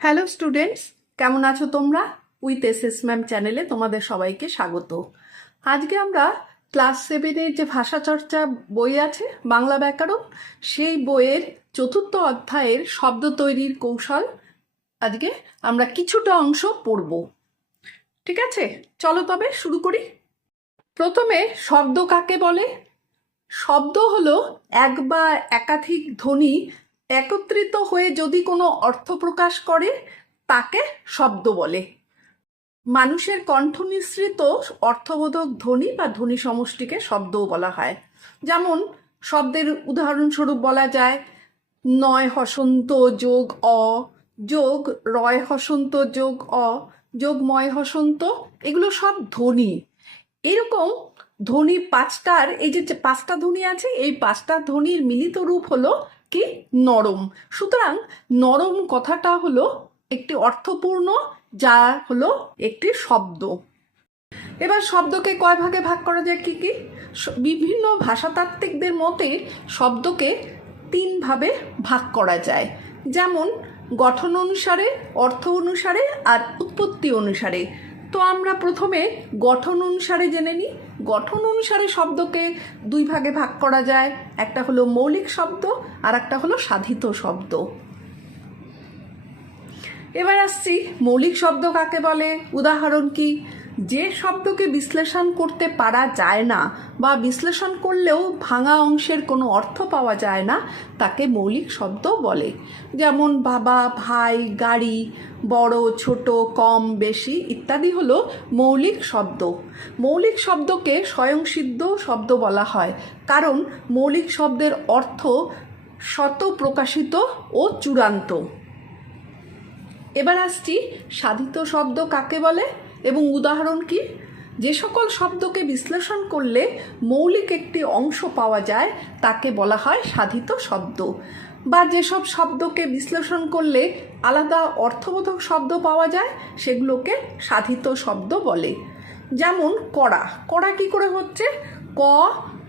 Hello students কেমন আছো তোমরা? উইথ এস এস ম্যাম চ্যানেলে তোমাদের সবাইকে স্বাগত। আজকে আমরা ক্লাস সেভেনের যে ভাষা চর্চা বই আছে, বাংলা ব্যাকরণ, সেই বইয়ের চতুর্থ অধ্যায়ের শব্দ তৈরির কৌশল আজকে আমরা কিছুটা অংশ পড়ব। ঠিক আছে? চলো তবে শুরু করি। প্রথমে শব্দ কাকে বলে? শব্দ হলো এক বা একাধিক ধ্বনি একত্রিত হয়ে যদি কোনো অর্থ প্রকাশ করে, তাকে শব্দ বলে। মানুষের কণ্ঠ নিঃসৃত অর্থবোধক ধ্বনি বা ধ্বনি সমষ্টিকে শব্দও বলা হয়। যেমন, শব্দের উদাহরণস্বরূপ বলা যায়, নয় হসন্ত যোগ অ, যোগ রয় হসন্ত যোগ অ, যোগ ময় হসন্ত, এগুলো সব ধ্বনি। এরকম ধ্বনি পাঁচটার, এই যে পাঁচটা ধ্বনি আছে, এই পাঁচটা ধ্বনির মিলিত রূপ হলো কি? নরম। সুতরাং নরম কথাটা হলো একটি অর্থপূর্ণ, যা হলো একটি শব্দ। এবার শব্দকে কয় ভাগে ভাগ করা যায়, কি কি? বিভিন্ন ভাষাতাত্ত্বিকদের মতে শব্দকে তিন ভাবে ভাগ করা যায়। যেমন, গঠন অনুসারে, অর্থ অনুসারে আর উৎপত্তি অনুসারে। তো আমরা প্রথমে গঠন অনুসারে জেনে নিই। গঠন অনুসারে শব্দকে দুই ভাগে ভাগ করা যায়। একটা হলো মৌলিক শব্দ আর একটা হলো সাধিত শব্দ। এবার আসছি মৌলিক শব্দ কাকে বলে? উদাহরণ কি? যে শব্দকে বিশ্লেষণ করতে পারা যায় না বা বিশ্লেষণ করলেও ভাঙা অংশের কোনো অর্থ পাওয়া যায় না, তাকে মৌলিক শব্দ বলে। যেমন বাবা, ভাই, গাড়ি, বড়, ছোট, কম, বেশি ইত্যাদি হলো মৌলিক শব্দ। মৌলিক শব্দকে স্বয়ংসিদ্ধ শব্দ বলা হয়, কারণ মৌলিক শব্দের অর্থ শত প্রকাশিত ও চূড়ান্ত। এবার আসছি সাধিত শব্দ কাকে বলে? এবং উদাহরণ কি? যে সকল শব্দকে বিশ্লেষণ করলে মৌলিক একটি অংশ পাওয়া যায়, তাকে বলা হয় সাধিত শব্দ। বা যেসব শব্দকে বিশ্লেষণ করলে আলাদা অর্থবোধক শব্দ পাওয়া যায়, সেগুলোকে সাধিত শব্দ বলে। যেমন কড়া। কড়া কি করে হচ্ছে? ক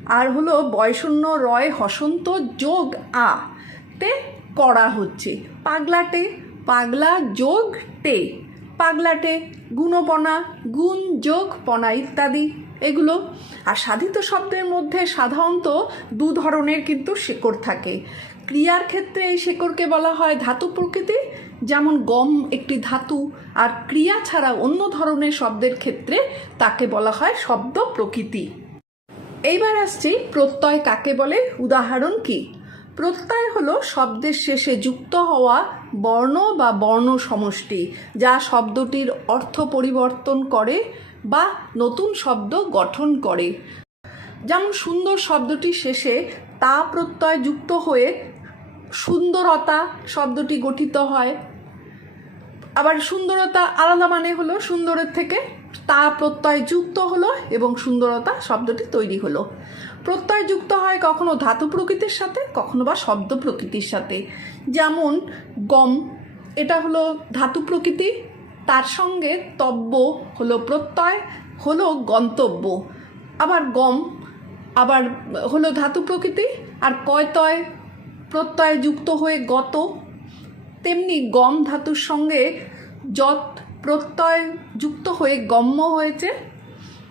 আর হলো বয়শূন্য, রয়, হসন্ত, যোগ, আ। তে কড়া হচ্ছে। পাগলাটে। পাগলা, যোগ টে পাগলাটে, গুণপনা, গুণ, যোগ, পনা ইত্যাদি। এগুলো। আর সাধিত শব্দের মধ্যে সাধারণত দু ধরনের কিন্তু শেকড় থাকে। ক্রিয়ার ক্ষেত্রে এই শেকড়কে বলা হয় ধাতু প্রকৃতি, যেমন গম একটি ধাতু, আর ক্রিয়া ছাড়া অন্য ধরনের শব্দের ক্ষেত্রে তাকে বলা হয় শব্দ প্রকৃতি। এইবার আসছি প্রত্যয় কাকে বলে, উদাহরণ কি? প্রত্যয় হলো শব্দের শেষে যুক্ত হওয়া বর্ণ বা বর্ণ সমষ্টি, যা শব্দটির অর্থ পরিবর্তন করে বা নতুন শব্দ গঠন করে। যেমন সুন্দর শব্দটি শেষে তা প্রত্যয় যুক্ত হয়ে সুন্দরতা শব্দটি গঠিত হয়। আবার সুন্দরতা আলাদা মানে হলো সুন্দরের থেকে তা প্রত্যয় যুক্ত হলো এবং সুন্দরতা শব্দটি তৈরি হলো। প্রত্যয় যুক্ত হয় কখনো ধাতু প্রকৃতির সাথে, কখনো বা শব্দ প্রকৃতির সাথে। যেমন গম, এটা হলো ধাতু প্রকৃতি, তার সঙ্গে তব্য হলো প্রত্যয়, হলো গন্তব্য। আবার গম, আবার হলো ধাতু প্রকৃতি, আর কয়তয় প্রত্যয় যুক্ত হয়ে গত। তেমনি গম ধাতুর সঙ্গে যত প্রত্যয় যুক্ত হয়ে গম্য হয়েছে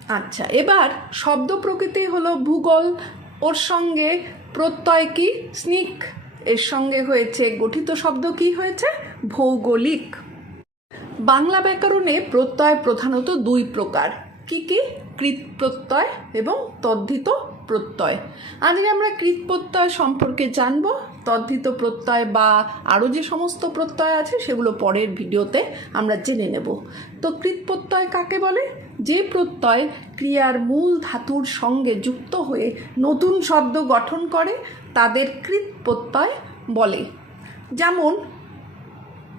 আচ্ছা এবার শব্দ প্রকৃতি হলো ভূগোল। ওর সঙ্গে প্রত্যয় কি? স্নিক এর সঙ্গে হয়েছে গঠিত শব্দ কি হয়েছে? ভৌগোলিক। বাংলা ব্যাকরণে প্রত্যয় প্রধানত দুই প্রকার। কি কি? কৃত প্রত্যয় এবং তদ্ধিত প্রত্যয়। আজকে আমরা কৃত প্রত্যয় সম্পর্কে জানব, তদ্ধিত প্রত্যয় বা আরও যে সমস্ত প্রত্যয় আছে, সেগুলো পরের ভিডিওতে আমরা জেনে নেব। তো কৃত প্রত্যয় কাকে বলে? যে প্রত্যয় ক্রিয়ার মূল ধাতুর সঙ্গে যুক্ত হয়ে নতুন শব্দ গঠন করে, তাদের কৃত প্রত্যয় বলে। যেমন,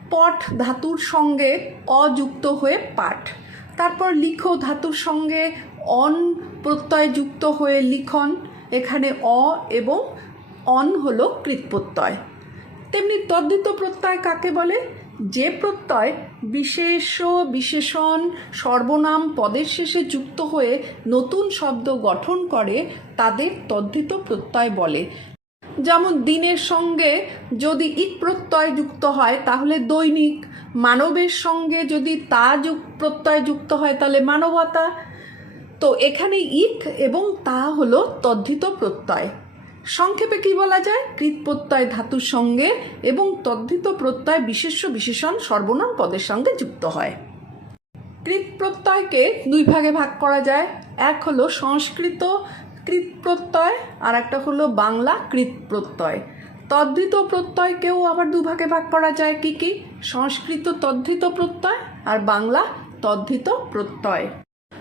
পট ধাতুর সঙ্গে অযুক্ত হয়ে পাঠ। তারপর লিখো ধাতুর সঙ্গে অন প্রত্যয় যুক্ত হয়ে লিখন। এখানে অ এবং অন হলো কৃতপ্রত্যয় তেমনি তদ্ধিত প্রত্যয় কাকে বলে? যে প্রত্যয় বিশেষ বিশেষণ সর্বনাম পদের শেষে যুক্ত হয়ে নতুন শব্দ গঠন করে, তাদের তদ্ধিত প্রত্যয় বলে। যেমন দিনের সঙ্গে যদি ইক প্রত্যয় যুক্ত হয়, তাহলে দৈনিক। মানবের সঙ্গে যদি তা প্রত্যয় যুক্ত হয়, তাহলে মানবতা। তো এখানে ইক এবং তা হলো তদ্ধিত প্রত্যয়। সংক্ষেপে কি বলা যায়? কৃত প্রত্যয় ধাতুর সঙ্গে এবং তদ্ধিত প্রত্যয় বিশেষ্য বিশেষণ সর্বনাম পদের সঙ্গে যুক্ত হয়। কৃত প্রত্যয়কে দুই ভাগে ভাগ করা যায়। এক হলো সংস্কৃত কৃত প্রত্যয় আর একটা হলো বাংলা কৃত প্রত্যয়। তদ্ধিত প্রত্যয়কেও আবার দুভাগে ভাগ করা যায়। কি কি? সংস্কৃত তদ্ধিত প্রত্যয় আর বাংলা তদ্ধিত প্রত্যয়।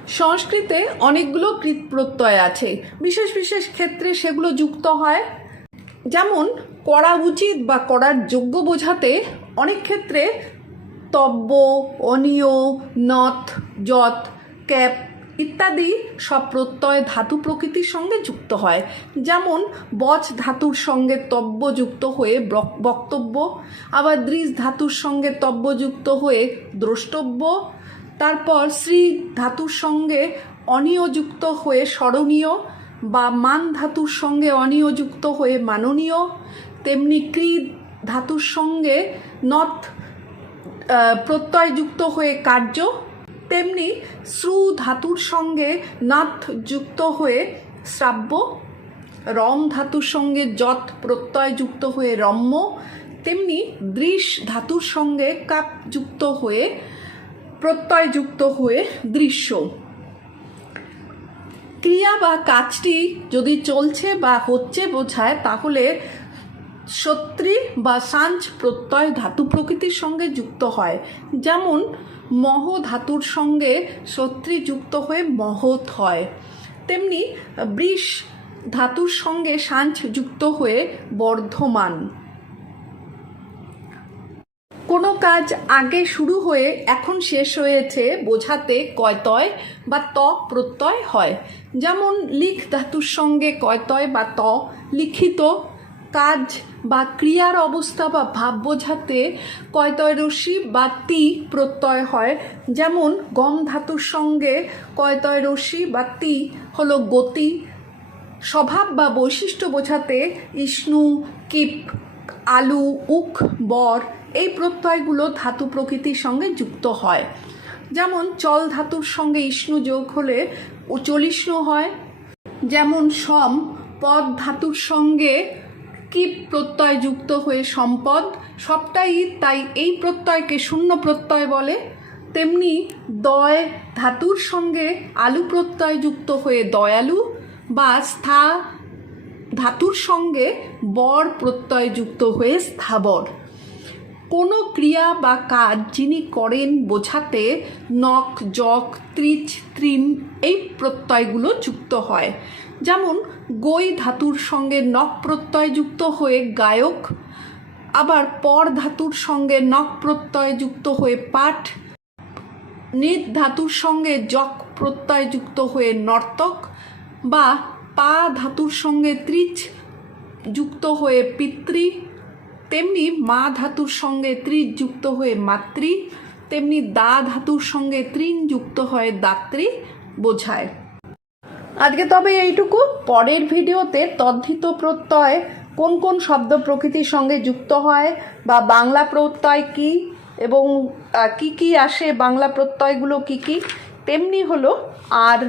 সংস্কৃতে অনেকগুলো কৃত প্রত্যয় আছে। বিশেষ বিশেষ ক্ষেত্রে সেগুলো যুক্ত হয়। যেমন, করা উচিত বা করার যোগ্য বোঝাতে অনেক ক্ষেত্রে তব্য, অনিয়, নথ, যত, ক্যাপ ইত্যাদি সব প্রত্যয় ধাতু প্রকৃতির সঙ্গে যুক্ত হয়। যেমন, বচ ধাতুর সঙ্গে তব্য যুক্ত হয়ে বক- বক্তব্য, আবার দৃশ ধাতুর সঙ্গে তব্য যুক্ত হয়ে দ্রষ্টব্য তারপর শ্রী ধাতুর সঙ্গে অনিয়যুক্ত হয়ে স্মরণীয় বা মান ধাতুর সঙ্গে অনিয়যুক্ত হয়ে মাননীয় তেমনি ক্রি ধাতুর সঙ্গে নথ আহ, প্রত্যয় যুক্ত হয়ে কার্য তেমনি শ্রু ধাতুর সঙ্গে নাথ যুক্ত হয়ে শ্রাব্য রম ধাতুর সঙ্গে যত প্রত্যয় যুক্ত হয়ে রম্য তেমনি দৃশ ধাতুর সঙ্গে কাপ যুক্ত হয়ে প্রত্যয় যুক্ত হয়ে দৃশ্য। ক্রিয়া বা কাজটি যদি চলছে বা হচ্ছে বোঝায়, তাহলে সত্রী বা সাঞ্চ প্রত্যয় ধাতু প্রকৃতির সঙ্গে যুক্ত হয়। যেমন, মহ ধাতুর সঙ্গে সত্রী যুক্ত হয়ে মহৎ হয়। তেমনি বৃষ ধাতুর সঙ্গে সাঞ্চ যুক্ত হয়ে বর্ধমান। কোনো কাজ আগে শুরু হয়ে এখন শেষ হয়েছে বোঝাতে কয়তয় বা ত প্রত্যয় হয়। যেমন লিখ ধাতুর সঙ্গে কয়তয় বা ত লিখিত কাজ বা ক্রিয়ার অবস্থা বা ভাব বোঝাতে কয়তয় রশ্মি বা তি প্রত্যয় হয়। যেমন গম ধাতুর সঙ্গে কয়তয় রশ্মি বা তি হলো গতি, স্বভাব বা বৈশিষ্ট্য বোঝাতে ইষ্ণু, কিপ, আলু উক বর এই প্রত্যয়গুলো ধাতু প্রকৃতির সঙ্গে যুক্ত হয়। যেমন চল ধাতুর সঙ্গে ইষ্ণু যোগ হলে চলিষ্ণু হয়। যেমন সম, পদ ধাতুর সঙ্গে কি প্রত্যয় যুক্ত হয়ে সম্পদ? সবটাই তাই এই প্রত্যয়কে শূন্য প্রত্যয় বলে। তেমনি দয় ধাতুর সঙ্গে আলু প্রত্যয় যুক্ত হয়ে দয়ালু বা স্থা ধাতুর সঙ্গে বর প্রত্যয় যুক্ত হয়ে স্থাবর। কোনো ক্রিয়া বা কাজ যিনি করেন বোঝাতে নখ জক ত্রিচ ত্রিন এই প্রত্যয়গুলো যুক্ত হয়। যেমন, গই ধাতুর সঙ্গে নখ প্রত্যয় যুক্ত হয়ে গায়ক, আবার পর ধাতুর সঙ্গে নখ প্রত্যয় যুক্ত হয়ে পাঠ, নিদ ধাতুর সঙ্গে যক প্রত্যয় যুক্ত হয়ে নর্তক বা পা ধাতুর সঙ্গে ত্রিচ যুক্ত হয়ে পিতৃ তেমনি মা ধাতুর সঙ্গে ত্রিচ যুক্ত হয়ে মাতৃ, তেমনি দা ধাতুর সঙ্গে ত্রিন যুক্ত হয়ে দাত্রী বোঝায়। আজকে তবে এইটুকু। পরের ভিডিওতে তদ্ধিত প্রত্যয় কোন কোন শব্দ প্রকৃতির সঙ্গে যুক্ত হয় বা বাংলা প্রত্যয় কি এবং কি কি আসে, বাংলা প্রত্যয়গুলো কি কি। তেমনি হলো আর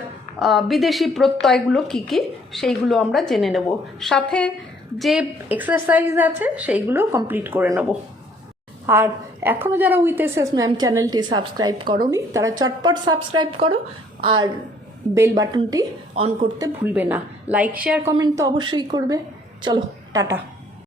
বিদেশি প্রত্যয়গুলো কি কি, সেইগুলো আমরা জেনে নেব। সাথে যে এক্সারসাইজ আছে, সেইগুলো কমপ্লিট করে নেব। আর এখনও যারা উইথ এস এস ম্যাম চ্যানেলটি সাবস্ক্রাইব করনি, তারা চটপট সাবস্ক্রাইব করো আর বেল বাটনটি অন করতে ভুলবে না। লাইক শেয়ার কমেন্ট তো অবশ্যই করবে। চলো, টাটা।